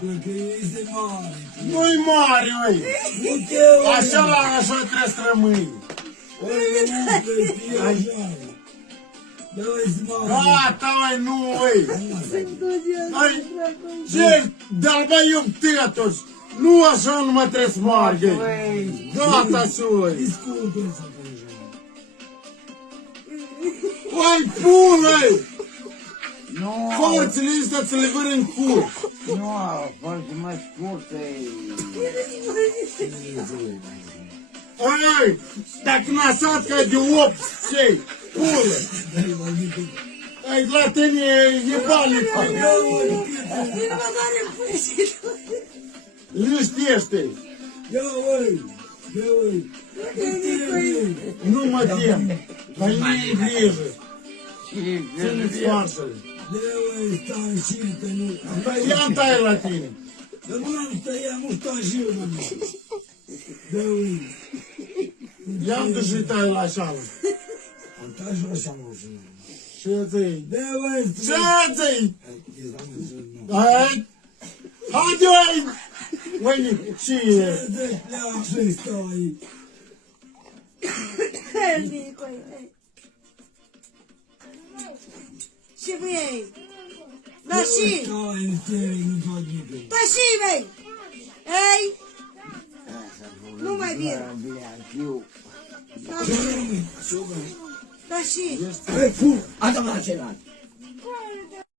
cred că este mare. Nu-i mare, oi! Așa trebuie să rămâi. Gata, oi, nu, oi! Ce? Dar bă, eu tătuși! Nu așa nu mă trebuie să moargă! Gata, și oi! Oi, pulă! Forțele astea ți le văr în cur! Nu, foarte mai scurtă e. Ai, dacă n-asat ca de 8, ce? Pulă! Ai, la tine e baliță! Liniștește! Ia, oi! Ia, oi! Nu mă tem! Dar nu-i grijă! Ține-ți farsele! Ia, oi, stai și că nu... Ia-mi tai la tine! Dar nu stai, nu stai și eu, mă! Ia, oi! Ia-mi de și tai la șală! Am tai și așa, mă, și... Ce ți-i? Ia, oi! Ce ți-i? Hai! Haide, oi! Măi, ce e? Așa stai! Ce vrei? Da și? Da și vrei? Ei? Nu mai vin. Da și? Ei, fu! Ada-mă la celălalt!